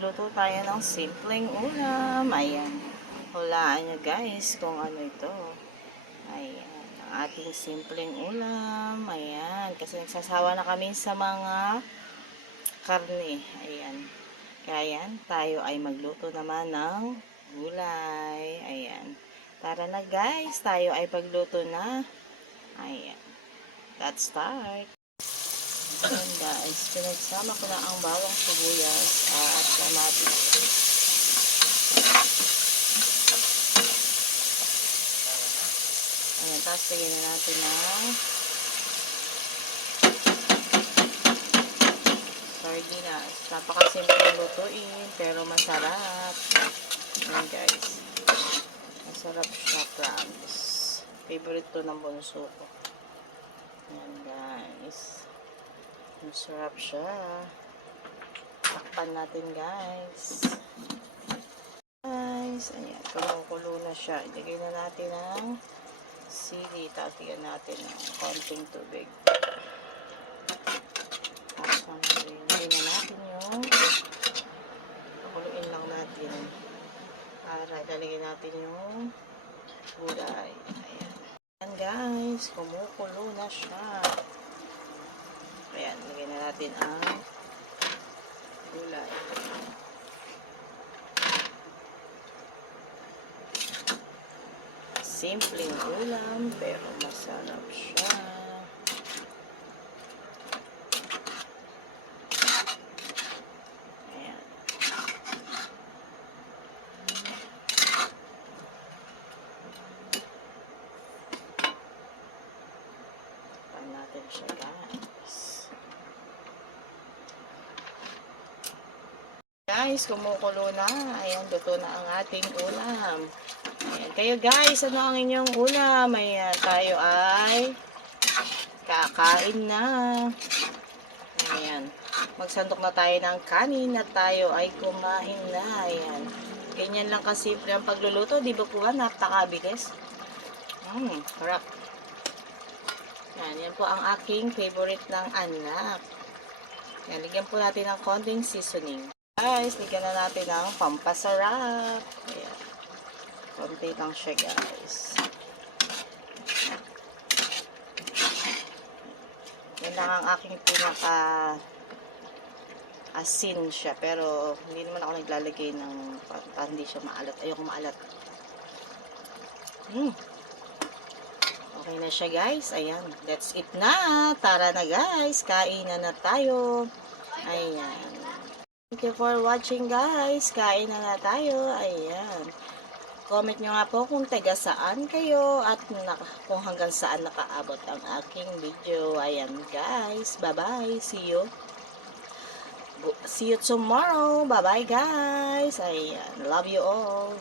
magluto tayo ng simpleng ulam. Ayan. Hulaan nyo guys kung ano ito. Ayan. Ang ating simpleng ulam. Ayan. Kasi nagsasawa na kami sa mga karne. Ayan. Kaya tayo ay magluto naman ng gulay. Ayan. Tara na guys. Tayo ay pagluto na. Ayan. Let's start. Ayan guys, pinagsama ko na ang bawang sibuyas at kamatis. Ayan, tapos lagyan na natin ng sardinas. Napakasimple lutuin, pero masarap. Ayan guys, masarap siya, promise. Favorite to ng bunso ko. Ayan guys. Masarap siya. Takpan natin guys. Guys, ayan. Kumukulo na siya. Ilagay na natin ang sili. Tatigan natin ng konting tubig. Tapos ilagay na natin yung pakuluin lang natin. Para ilalagay natin yung gulay. Ayan. Ayan guys. Kumukulo na siya. Ayan, lagay na natin ang gulay. Simpleng ulam, pero masarap siya. Ayan. Pan natin siya guys. Guys, kumukulo na. Ayan, luto na ang ating ulam. Ayan, kayo guys, ano ang inyong ulam? Ayan, tayo ay kakain na. Ayan, magsandok na tayo ng kanin at tayo ay kumain na. Ayan, ganyan lang kasimple ang pagluluto. Di ba po ba? Napakabilis. Harap. Ayan, yan po ang aking favorite ng anak. Ayan, ligyan po natin ng konting seasoning. Guys, ligyan na natin ng pampasarap. Ayan. Konti lang siya guys. Yan lang ang aking pinaka asin siya. Pero hindi naman ako naglalagay ng para hindi siya maalat. Ayoko maalat. Okay na siya guys. Ayan. That's it na. Tara na guys. Kainan na tayo. Ayan. Thank you for watching guys. Kain na tayo. Ayan. Comment nyo nga po kung taga saan kayo at kung hanggang saan nakaabot ang aking video. Ayan guys. Bye bye. See you. See you tomorrow. Bye bye guys. Ayan. Love you all.